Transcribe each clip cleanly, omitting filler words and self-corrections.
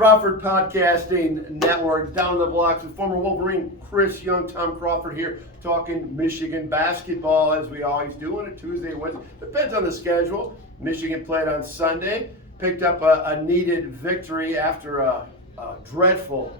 Crawford Podcasting Network, down the blocks with former Wolverine Chris Young, Tom Crawford here, talking Michigan basketball as we always do on a Tuesday, Wednesday. Depends on the schedule. Michigan played on Sunday, picked up a needed victory after a dreadful,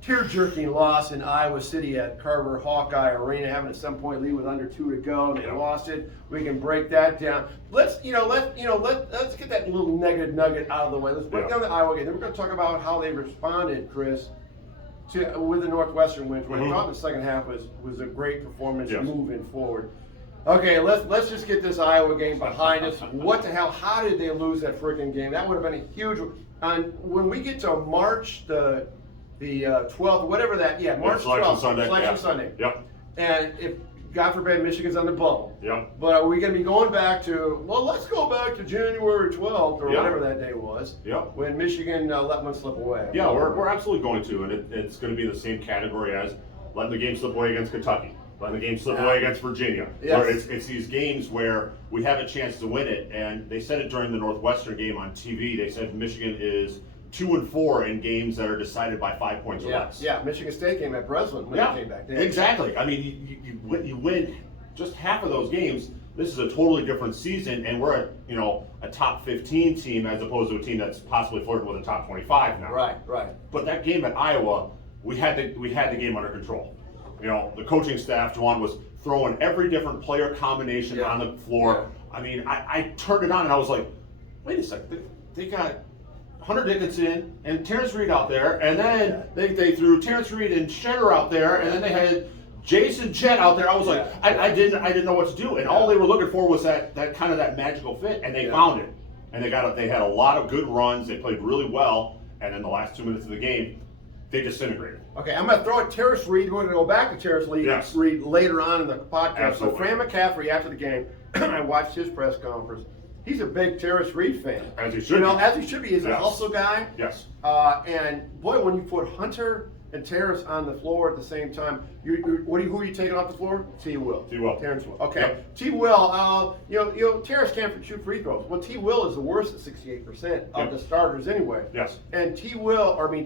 tear-jerking loss in Iowa City at Carver Hawkeye Arena, having at some point lead with under 2 to go, and they lost it. We can break that down. Let's get that little negative nugget out of the way. Let's break down the Iowa game. Then we're going to talk about how they responded, Chris, with the Northwestern win. I thought the second half was a great performance moving forward. Okay, let's just get this Iowa game behind us. What the hell? How did they lose that freaking game? That would have been a huge. And when we get to March the 12th, whatever that, March 12th, Selection Sunday. Yep. And if, God forbid, Michigan's on the bubble. Yep. But are we going to be going back to, let's go back to January 12th or whatever that day was. Yep. When Michigan let one slip away. Yeah, we're absolutely going to, and it's going to be the same category as letting the game slip away against Kentucky, letting the game slip away against Virginia. Yes. Where it's these games where we have a chance to win it, and they said it during the Northwestern game on TV. They said Michigan is 2-4 in games that are decided by 5 points or less. Yeah, Michigan State came at Breslin when they came back. Exactly. I mean, you win just half of those games. This is a totally different season, and we're a top 15 team as opposed to a team that's possibly flirting with a top 25 now. Right. But that game at Iowa, we had the game under control. The coaching staff, Juwan, was throwing every different player combination on the floor. Yeah. I mean, I turned it on and I was like, wait a second, they got Hunter Dickinson and Terrence Reed out there, and then they threw Terrence Reed and Shedder out there, and then they had Jason Jett out there. I was like, I didn't know what to do, and all they were looking for was that kind of that magical fit, and they found it, and they had a lot of good runs. They played really well, and in the last 2 minutes of the game, they disintegrated. Okay, I'm going to throw it Terrence Reed. We're going to go back to Terrence Reed later on in the podcast. Absolutely. So Fran McCaffrey, after the game, I watched his press conference. He's a big Terrence Reed fan. As he should be. As he should be. He's a hustle guy. Yes. And boy, when you put Hunter and Terrence on the floor at the same time, who are you taking off the floor? T. Will. Terrence Will. Okay. Yep. T. Will. Terrence can't shoot free throws. Well, T. Will is the worst at 68% of the starters anyway. Yes. And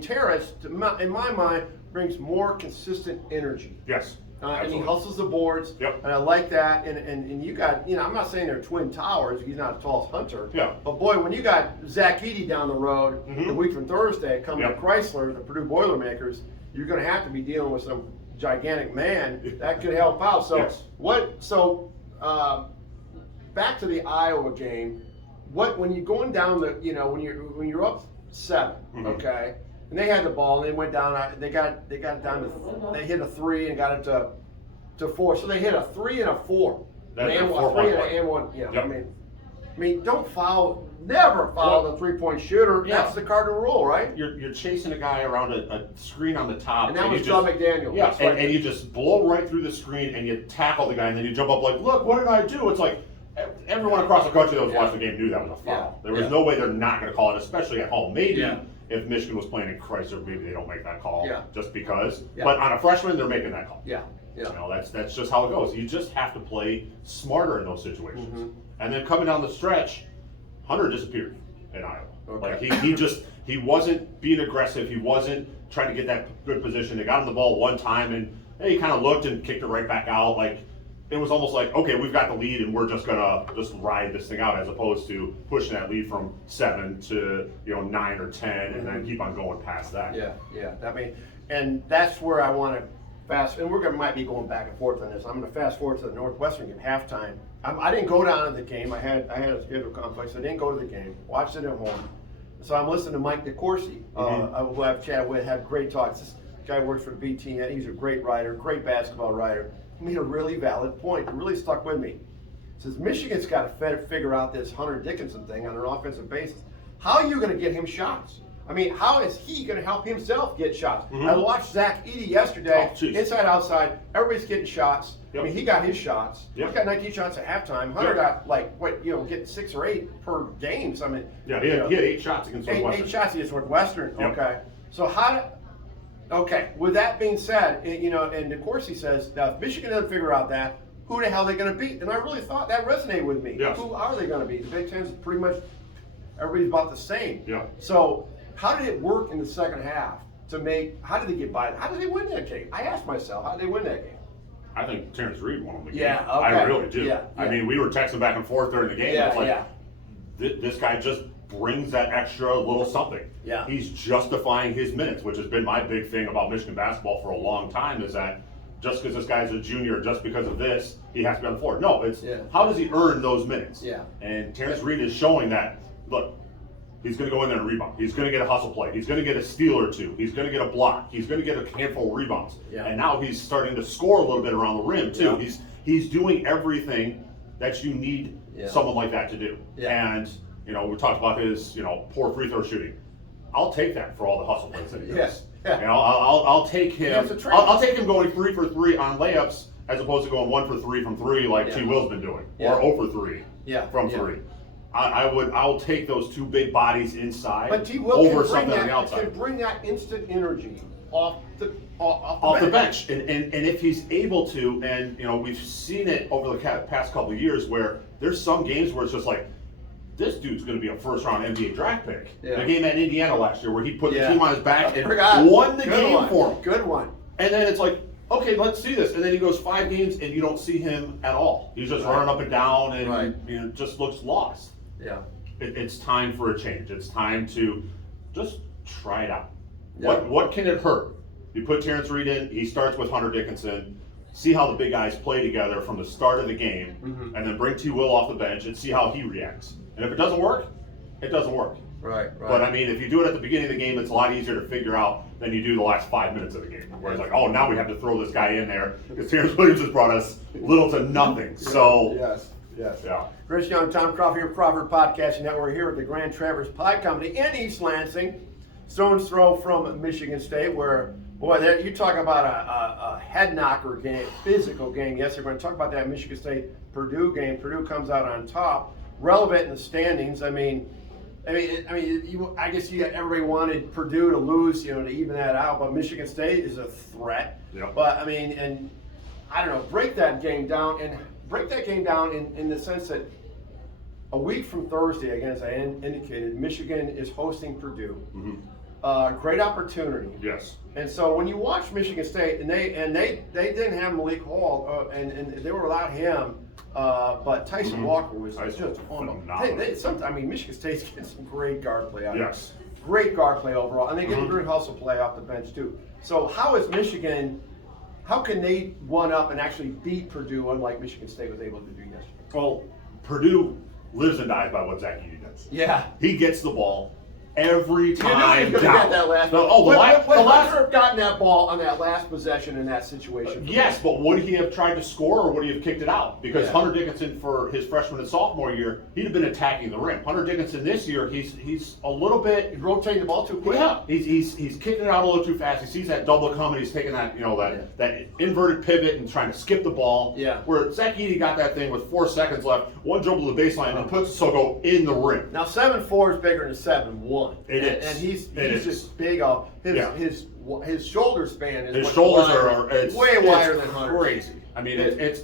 Terrence, in my mind, brings more consistent energy. Yes. And he hustles the boards, Yep. and I like that. And you got, I'm not saying they're twin towers. He's not as tall as Hunter. Yeah. But boy, when you got Zach Edey down the road the week from Thursday coming to Chrysler, the Purdue Boilermakers, you're going to have to be dealing with some gigantic man that could help out. So back to the Iowa game. When you're going down when you're up 7, okay. And they had the ball, and they went down. They got it down to. They hit a 3 and got it to 4. So they hit a 3 and a 4. That's a 3 and 1. Yeah. Yep. I mean, don't foul. Never foul the 3-point shooter. Yeah. That's the cardinal rule, right? You're chasing a guy around a screen on the top, And that was John McDaniel. Yeah, and you just blow right through the screen, and you tackle the guy, and then you jump up like, look, what did I do? It's like everyone across the country that was watching the game knew that was a foul. There was no way they're not going to call it, especially at home. Maybe. Yeah. If Michigan was playing in Chrysler, maybe they don't make that call just because. Yeah. But on a freshman, they're making that call. Yeah. That's just how it goes. You just have to play smarter in those situations. And then coming down the stretch, Hunter disappeared in Iowa. Okay. Like he wasn't being aggressive. He wasn't trying to get that good position. They got him the ball one time, and he kind of looked and kicked it right back out. Like it was almost like, okay, we've got the lead, and we're just gonna ride this thing out, as opposed to pushing that lead from 7 to 9 or 10, and then keep on going past that. Yeah. I mean, and that's where I want to fast. And might be going back and forth on this. I'm going to fast forward to the Northwestern game halftime. I didn't go down to the game. I had a schedule conflict, so I didn't go to the game. Watched it at home. So I'm listening to Mike DeCourcy, who I've chatted with, had great talks. This guy works for BT, and he's a great writer, great basketball writer. He made a really valid point. It really stuck with me. He says, Michigan's got to figure out this Hunter Dickinson thing on an offensive basis. How are you going to get him shots? I mean, how is he going to help himself get shots? I watched Zach Edey yesterday, inside, outside. Everybody's getting shots. I mean, he got his shots. He got 19 shots at halftime. Hunter got getting 6 or 8 per game. So I mean, he had 8 shots against Northwestern. 8 shots against Northwestern. Okay. So okay, with that being said, and of course he says, now if Michigan doesn't figure out that, who the hell are they going to beat? And I really thought that resonated with me. Yes. Who are they going to beat? The Big Ten's pretty much, everybody's about the same. Yeah. So how did it work in the second half to make? How did they get by? How did they win that game? I asked myself, how did they win that game? I think Terrence Reed won the game. Yeah, okay. I really do. Yeah, I yeah. mean, we were texting back and forth during the game. Yeah, It's like, yeah. This guy just brings that extra little something. Yeah. He's justifying his minutes, which has been my big thing about Michigan basketball for a long time, is that just because this guy's a junior, just because of this, he has to be on the floor. No, it's how does he earn those minutes? Yeah. And Terrence Reed is showing that, look, he's going to go in there and rebound. He's going to get a hustle play. He's going to get a steal or two. He's going to get a block. He's going to get a handful of rebounds. Yeah. And now he's starting to score a little bit around the rim, too. Yeah. He's doing everything that you need someone like that to do. Yeah. And, you know, we talked about his, poor free throw shooting. I'll take that for all the hustle plays that he does. Yes. Yeah. You know, I'll take him. I'll take him going 3 for 3 on layups as opposed to going 1 for 3 from 3 like T. Will's been doing, or 0 for 3 from 3. I'll take those two big bodies inside But T. Will over something on the outside. Can bring that instant energy off the bench. And if he's able to, and we've seen it over the past couple of years where there's some games where it's just like, this dude's going to be a first-round NBA draft pick. Yeah. The game at Indiana last year where he put the team on his back and won the game for him. Good one. And then it's like, okay, let's see this. And then he goes 5 games and you don't see him at all. He's just running up and down and just looks lost. Yeah. It's time for a change. It's time to just try it out. Yeah. What can it hurt? You put Terrence Reed in, he starts with Hunter Dickinson, see how the big guys play together from the start of the game, and then bring T. Will off the bench and see how he reacts. And if it doesn't work, it doesn't work. Right. But I mean, if you do it at the beginning of the game, it's a lot easier to figure out than you do the last 5 minutes of the game. Where it's like, oh, now we have to throw this guy in there because Terrence Williams has brought us little to nothing. So Yes. yeah. Chris Young, Tom Crawford, your Crawford Podcasting Network here at the Grand Traverse Pie Company in East Lansing. Stone's throw from Michigan State, where, boy, you talk about a head knocker game, physical game. Yes, we're going to talk about that Michigan State-Purdue game. Purdue comes out on top, relevant in the standings. I guess everybody wanted Purdue to lose, to even that out. But Michigan State is a threat. Yep. But and I don't know, break that game down in the sense that a week from Thursday, again, as I indicated, Michigan is hosting Purdue. Great opportunity. Yes. And so when you watch Michigan State, and they didn't have Malik Hall, and they were without him, but Tyson Walker was just phenomenal. Michigan State's getting some great guard play out of it. Great guard play overall, and they get a great hustle play off the bench too. So how can they one up and actually beat Purdue, unlike Michigan State was able to do yesterday? Well, Purdue lives and dies by what Zach Edey does. Yeah. He gets the ball every time. You knew he was going to get that last ball. Would Hunter have gotten that ball on that last possession in that situation? Yes, but would he have tried to score or would he have kicked it out? Because Hunter Dickinson, for his freshman and sophomore year, he'd have been attacking the rim. Hunter Dickinson this year, he's a little bit... He's rotating the ball too quick. Yeah, he's kicking it out a little too fast. He sees that double coming. He's taking that that inverted pivot and trying to skip the ball. Yeah. Where Zach Edey got that thing with 4 seconds left, one dribble to the baseline and puts Sissoko in the rim. Now 7'4" is bigger than 7'1". It is. And he's It just big. His shoulder span is his shoulders are way wider than Hunter's. Crazy. I mean, it's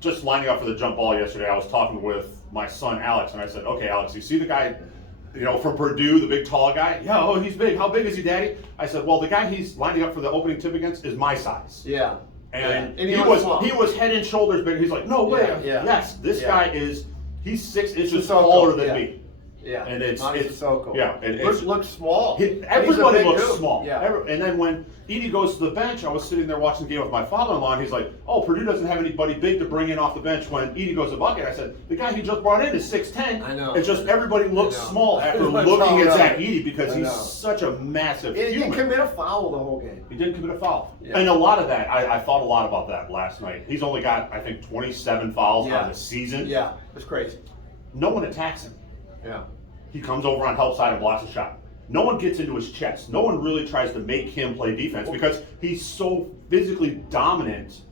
just lining up for the jump ball yesterday. I was talking with my son Alex, and I said, "Okay, Alex, you see the guy, from Purdue, the big tall guy? Yeah, oh, he's big. How big is he, Daddy?" I said, "Well, the guy he's lining up for the opening tip against is my size." Yeah. And he was head and shoulders bigger. He's like, "No way." Yeah. Yes, this guy he's 6 inches taller than me. Yeah, and it's Sissoko. Yeah, looks small. Everybody looks dude. small. Yeah. And then when Edey goes to the bench, I was sitting there watching the game with my father-in-law, and he's like, "Oh, Purdue doesn't have anybody big to bring in off the bench." When Edey goes to bucket, I said, "The guy he just brought in is 6'10". I know. It's just everybody looks small after looking at Zach Edey because he's such a massive human. He didn't commit a foul the whole game. He didn't commit a foul. Yeah. And a lot of that, I thought a lot about that last night. He's only got, I think, 27 fouls on the season. Yeah, it's crazy. No one attacks him. Yeah. He comes over on help side and blocks a shot. No one gets into his chest. No one really tries to make him play defense because he's so physically dominant.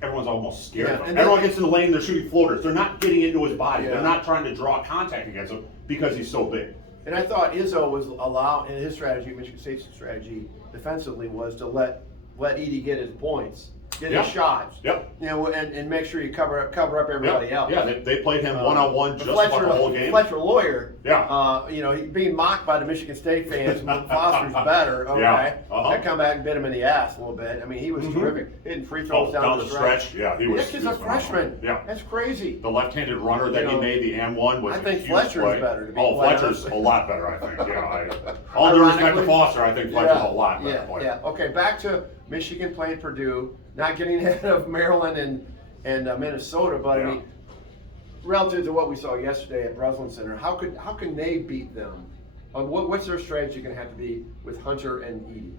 Everyone's almost scared of him. Everyone gets in the lane, they're shooting floaters. They're not getting into his body. They're not trying to draw contact against him because he's so big. And I thought Izzo was allowed, in his strategy, Michigan State's strategy defensively was to let Edey get his points get his shots. Yep. You know, and make sure you cover up everybody else. Yeah, they played him one-on-one just about the whole game. Fletcher Lawyer. Yeah. You know, being mocked by the Michigan State fans. Foster's better. Okay. Yeah. Uh-huh. That come back and bit him in the ass a little bit. I mean, he was terrific. Hitting free throws down the stretch. Yeah, he was. That kid's a freshman. Yeah. That's crazy. The left-handed runner that he made, the M1, was I think a huge Fletcher's play. better. To be Fletcher's a lot better, I think. Yeah. All due respect to Foster, I think Fletcher's a lot better player. Yeah. Okay, back to Michigan playing Purdue, not getting ahead of Maryland and Minnesota, but I mean, relative to what we saw yesterday at Breslin Center, how can they beat them? What's their strategy going to have to be with Hunter and Edey?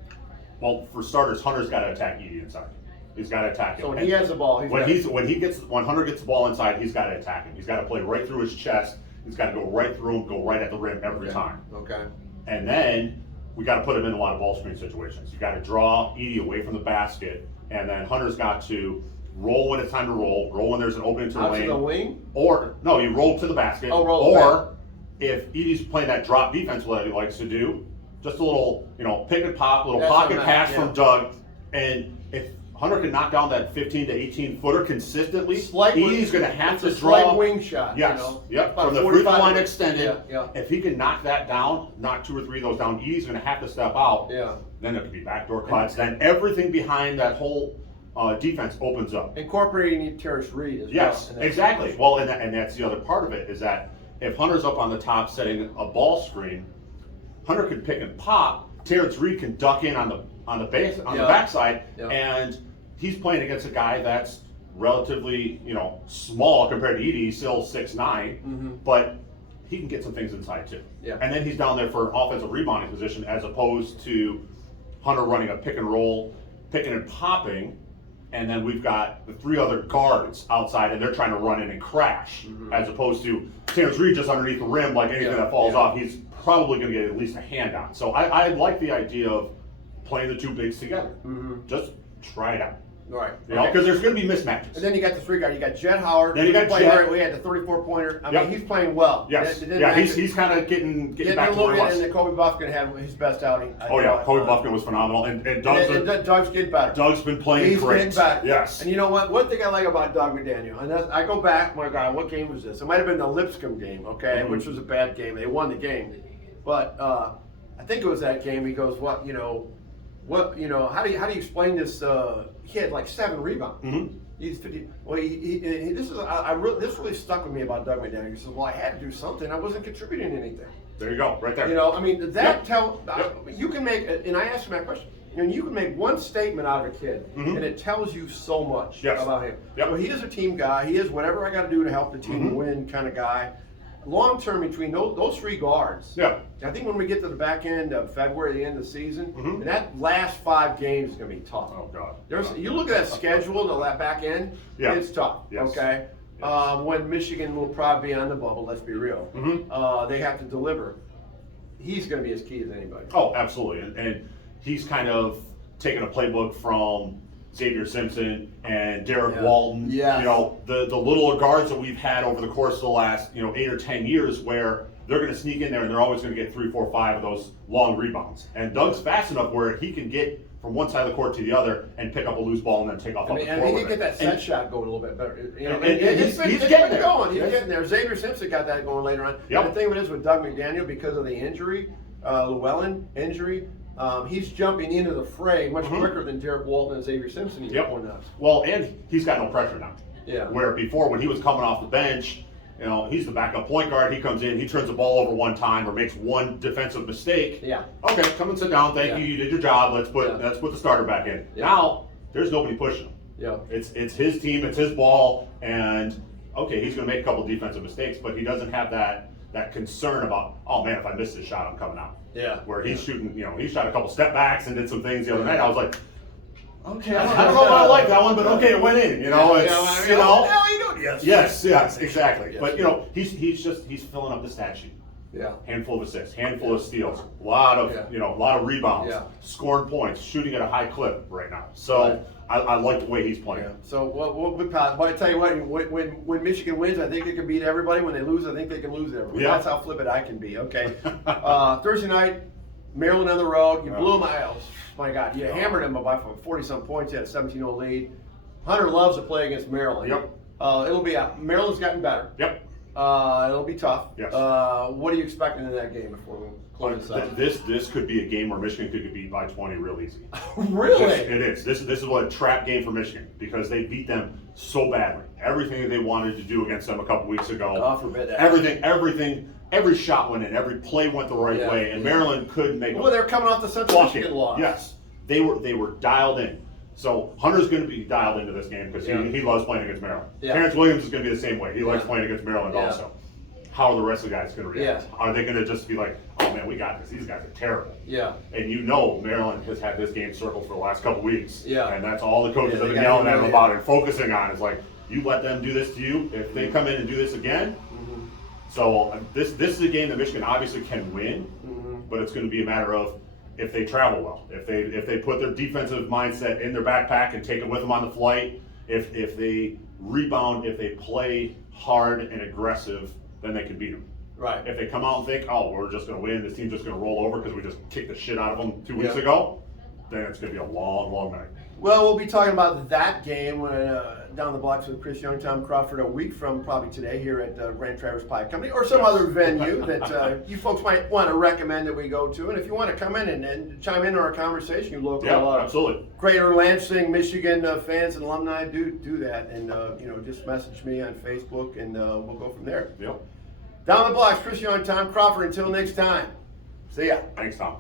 Well, for starters, Hunter's got to attack Edey inside. He's got to attack him. So when he has the ball, when Hunter gets the ball inside, he's got to attack him. He's got to play right through his chest. He's got to go right through him, go right at the rim every time. Okay. And then we got to put him in a lot of ball screen situations. You got to draw Edey away from the basket, and then Hunter's got to roll when it's time to roll when there's an opening to the lane. Out to the wing? Or, no, you roll to the basket. Or if Edey's playing that drop defense, what he likes to do, just a little, pick and pop, little pocket pass from Doug. And if Hunter can knock down that 15 to 18 footer consistently, Edey's going to have to draw. Wing shot. Yes. Yep. From the free throw line extended. If he can knock that down, knock 2 or 3 of those down, Edey's going to have to step out. Yeah. Then it could be backdoor cuts. Then everything behind that whole defense opens up. Incorporating Terrence Reed as well. Yes, exactly. Well, and that's the other part of it, is that if Hunter's up on the top setting a ball screen, Hunter can pick and pop. Terrence Reed can duck in on the backside, and he's playing against a guy that's relatively small compared to Edey. He's still 6'9", but he can get some things inside too. Yeah. And then he's down there for an offensive rebounding position, as opposed to Hunter running a pick and roll, picking and popping. And then we've got the 3 other guards outside, and they're trying to run in and crash, as opposed to Terrence Reed just underneath the rim, like anything that falls off, he's probably going to get at least a hand on. So I like the idea of playing the 2 bigs together. Just try it out. Right. Because there's going to be mismatches. And then you got the 3 guard. You got Jett Howard. Then you got Jett. We had the 34-pointer. I mean, he's playing well. Yes. He's kind of getting back a to little where he bit, was. and Kobe Buffkin had his best outing. Kobe Buffkin was phenomenal, and Doug's getting better. Doug's been playing He's great. Getting better. Yes. And you know what? One thing I like about Doug McDaniel, and I go back. My God, what game was this? It might have been the Lipscomb game, which was a bad game. They won the game, but I think it was that game. He goes, how do you explain this? He had like 7 rebounds. He's 50. Well, this really stuck with me about Doug McDaniel. He says, "Well, I had to do something. I wasn't contributing anything." There you go, right there. I mean, you can make. And I asked him that question. You can make one statement out of a kid, and it tells you so much about him. So he is a team guy. He is whatever I got to do to help the team win kind of guy. Long term, between those 3 guards, I think when we get to the back end of February, the end of the season, and that last 5 games is going to be tough. Oh God! You look at that schedule, that back end, it's tough. Yes. Okay, when Michigan will probably be on the bubble. Let's be real. They have to deliver. He's going to be as key as anybody. Oh, absolutely, and he's kind of taken a playbook from Xavier Simpson and Derek Walton. Yes. The little guards that we've had over the course of the last 8 or 10 years, where they're going to sneak in there and they're always going to get 3, 4, 5 of those long rebounds. And Doug's fast enough where he can get from one side of the court to the other and pick up a loose ball and then take off. And he can get that set shot going a little bit better. He's getting there. Going. He's getting there. Xavier Simpson got that going later on. Yep. And the thing of it is with Doug McDaniel, because of the injury, Llewellyn injury. He's jumping into the fray much quicker than Derek Walton and Xavier Simpson. Well, and he's got no pressure now. Yeah. Where before, when he was coming off the bench, he's the backup point guard. He comes in, he turns the ball over one time or makes one defensive mistake. Yeah. Okay, come and sit down. Thank you. You did your job. Let's put the starter back in. Yeah. Now there's nobody pushing him. Yeah. It's his team. It's his ball. And okay, he's going to make a couple defensive mistakes, but he doesn't have that concern about, oh man, if I miss this shot, I'm coming out. Yeah. Where he's shooting, he shot a couple step backs and did some things the other night. I was like, okay, I don't know if I like that one, but okay, it went in. Yes, exactly. Yes. But he's filling up the stat sheet. Yeah. Handful of assists, handful of steals, a lot of rebounds, scoring points, shooting at a high clip right now. So I like the way he's playing. Yeah. So but I tell you what, when Michigan wins, I think they can beat everybody. When they lose, I think they can lose everybody. Yeah. That's how flippant I can be. Okay. Thursday night, Maryland on the road. You blew them out. My God, you hammered them by 40-some points. You had a 17-0 lead. Hunter loves to play against Maryland. Yep. It'll be Maryland's gotten better. Yep. It'll be tough. Yes. What are you expecting in that game before we close this out? This could be a game where Michigan could get beat by 20 real easy. Really? It is. This is what a trap game for Michigan because they beat them so badly. Everything that they wanted to do against them a couple weeks ago. God forbid that. Every shot went in. Every play went the right way, and Maryland couldn't make. Well, they're coming off the Central Michigan loss. Yes, they were dialed in. So Hunter's going to be dialed into this game because he loves playing against Maryland. Yeah. Terrence Williams is going to be the same way. He likes playing against Maryland Yeah. also. How are the rest of the guys going to react? Yeah. Are they going to just be like, oh man, we got this. These guys are terrible. Yeah. And Maryland has had this game circled for the last couple weeks. Yeah. And that's all the coaches Yeah, have they been got yelling at them humiliated. about and focusing on. Is like, you let them do this to you. If they come in and do this again. So this is a game that Michigan obviously can win, but it's going to be a matter of if they travel well, if they put their defensive mindset in their backpack and take it with them on the flight, if they rebound, if they play hard and aggressive, then they can beat them. Right. If they come out and think, oh, we're just going to win, this team's just going to roll over because we just kicked the shit out of them 2 weeks ago, then it's going to be a long, long night. Well, we'll be talking about that game down the blocks with Chris Young, Tom Crawford, a week from probably today here at Grand Traverse Pie Company or some other venue that you folks might want to recommend that we go to. And if you want to come in and chime in on our conversation, you local absolutely. Greater Lansing, Michigan fans and alumni, do that. And, just message me on Facebook and we'll go from there. Yep. Down the blocks, Chris Young, Tom Crawford. Until next time, see ya. Thanks, Tom.